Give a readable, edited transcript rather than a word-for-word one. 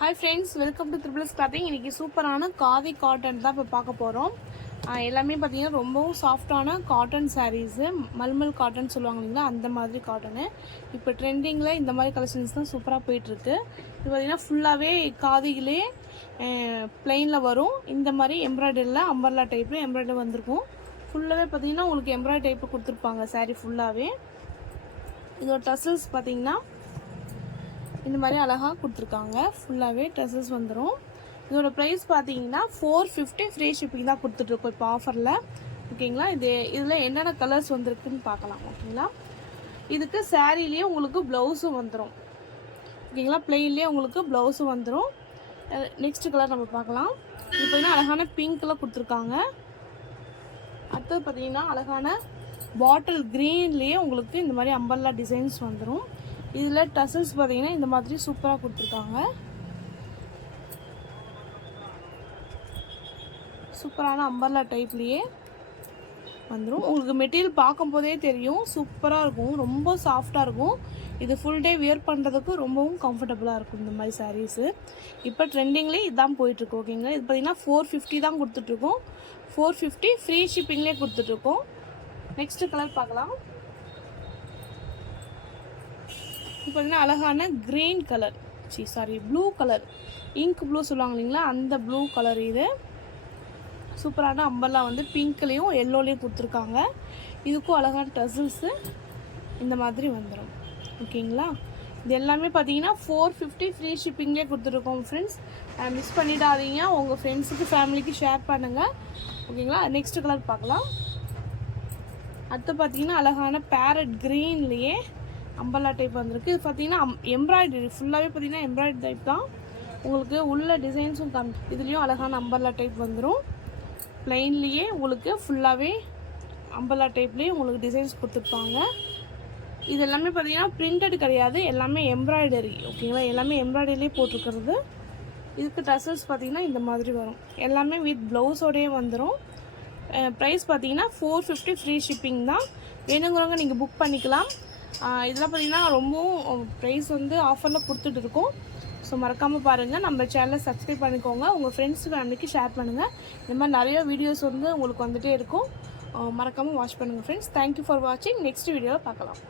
Hi friends, welcome to Triple S Clothing. இன்னைக்கு சூப்பரான khadi cotton தான் இப்போ பார்க்க போகிறோம். எல்லாமே பார்த்தீங்கன்னா ரொம்பவும் சாஃப்டான காட்டன் சாரீஸு, மல்மல் காட்டன் சொல்லுவாங்க இல்லைங்களா, அந்த மாதிரி காட்டனு. இப்போ ட்ரெண்டிங்கில் இந்த மாதிரி கலெக்ஷன்ஸ் தான் சூப்பராக போயிட்டுருக்கு. இது பார்த்தீங்கன்னா ஃபுல்லாகவே காதிகளே பிளெயினில் வரும். இந்த மாதிரி எம்ப்ராய்டரியில் அம்பர்லா டைப்பில் எம்ப்ராய்டரி வந்திருக்கும். ஃபுல்லாகவே பார்த்தீங்கன்னா உங்களுக்கு எம்ப்ராய்டரி டைப்பு கொடுத்துருப்பாங்க சாரீ ஃபுல்லாகவே. இதோட டசல்ஸ் பார்த்தீங்கன்னா இந்த மாதிரி அழகாக கொடுத்துருக்காங்க. ஃபுல்லாகவே ட்ரெஸ்ஸஸ் வந்துடும். இதோட ப்ரைஸ் பார்த்தீங்கன்னா 450 ஃப்ரீ ஷிப்பிங் தான் கொடுத்துட்ருக்கோம் இப்போ ஆஃபரில். ஓகேங்களா, இதில் என்னென்ன கலர்ஸ் வந்திருக்குன்னு பார்க்கலாம். ஓகேங்களா, இதுக்கு சாரீலேயே உங்களுக்கு ப்ளவுஸும் வந்துடும். ஓகேங்களா, பிளெயின்லேயே உங்களுக்கு ப்ளவுஸும் வந்துடும். நெக்ஸ்ட் கலர் நம்ம பார்க்கலாம். இது பார்த்தீங்கன்னா அழகான பிங்க்கில் கொடுத்துருக்காங்க. அடுத்தது பார்த்தீங்கன்னா அழகான பாட்டில் க்ரீன்லேயே உங்களுக்கு இந்த மாதிரி அம்பர்லா டிசைன்ஸ் வந்துடும். இதில் டசல்ஸ் பார்த்தீங்கன்னா இந்த மாதிரி சூப்பராக கொடுத்துருக்காங்க. சூப்பரான அம்பர்லா டைப்லேயே வந்துடும். உங்களுக்கு மெட்டீரியல் பார்க்கும்போதே தெரியும், சூப்பராக இருக்கும், ரொம்ப சாஃப்டாக இருக்கும். இது ஃபுல் டே வியர் பண்ணுறதுக்கு ரொம்பவும் கம்ஃபர்டபுளாக இருக்கும் இந்த மாதிரி சாரீஸு. இப்போ ட்ரெண்டிங்லேயே இதுதான் போயிட்டுருக்கு. ஓகேங்களா, இது பார்த்தீங்கன்னா 450 தான் கொடுத்துட்ருக்கோம். 450 ஃப்ரீ ஷிப்பிங்லேயே கொடுத்துட்ருக்கோம். நெக்ஸ்ட்டு கலர் பார்க்கலாம். இப்போ பார்த்தீங்கன்னா அழகான green colour, blue colour, ink blue சொல்லுவாங்க இல்லைங்களா, அந்த ப்ளூ கலர். இது சூப்பரான அம்பர்லா வந்து பிங்க்லேயும் எல்லோலேயும் கொடுத்துருக்காங்க. இதுக்கும் அழகான டசல்ஸு இந்த மாதிரி வந்துடும். ஓகேங்களா, இது எல்லாமே பார்த்தீங்கன்னா 450 ஃப்ரீ ஷிப்பிங்லேயே கொடுத்துருக்கோம் ஃப்ரெண்ட்ஸ். மிஸ் பண்ணிடாதீங்க, உங்கள் ஃப்ரெண்ட்ஸுக்கு ஃபேமிலிக்கு ஷேர் பண்ணுங்கள். ஓகேங்களா, நெக்ஸ்ட் கலர் பார்க்கலாம். அடுத்து பார்த்தீங்கன்னா அழகான பேரட் க்ரீன்லேயே அம்பர்லா டைப் வந்திருக்கு. இது பார்த்தீங்கன்னா எம்ப்ராய்டரி ஃபுல்லாகவே பார்த்தீங்கன்னா எம்ப்ராய்டரி டைப் தான். உங்களுக்கு உள்ள டிசைன்ஸும் இதுலேயும் அழகான அம்பர்லா டைப் வந்துடும். ப்ளைன்லேயே உங்களுக்கு ஃபுல்லாகவே அம்பர்லா டைப்லேயே உங்களுக்கு டிசைன்ஸ் கொடுத்துருப்பாங்க. இது எல்லாமே பார்த்தீங்கன்னா பிரிண்டட் கிடையாது, எல்லாமே எம்ப்ராய்டரி. ஓகேங்களா, எல்லாமே எம்ப்ராய்டரிலே போட்டிருக்கிறது. இதுக்கு ட்ரெஸ்ஸஸ் பார்த்தீங்கன்னா இந்த மாதிரி வரும். எல்லாமே வித் ப்ளவுஸோடையே வந்துடும். ப்ரைஸ் பார்த்தீங்கன்னா 450 ஃப்ரீ ஷிப்பிங் தான். வேணுங்கிறவங்க நீங்கள் புக் பண்ணிக்கலாம். இதெல்லாம் பார்த்தீங்கன்னா ரொம்பவும் ப்ரைஸ் வந்து ஆஃபரில் கொடுத்துட்டு இருக்கோம். ஸோ மறக்காமல் பாருங்கள், நம்ம சேனலை சப்ஸ்கிரைப் பண்ணிக்கோங்க, உங்கள் ஃப்ரெண்ட்ஸ் ஃபேமிலிக்கு ஷேர் பண்ணுங்கள். இந்த மாதிரி நிறைய வீடியோஸ் வந்து உங்களுக்கு வந்துகிட்டே இருக்கும். மறக்காமல் வாட்ச் பண்ணுங்கள் ஃப்ரெண்ட்ஸ். தேங்க்யூ ஃபார் வாட்சிங். நெக்ஸ்ட் வீடியோவில் பார்க்கலாம்.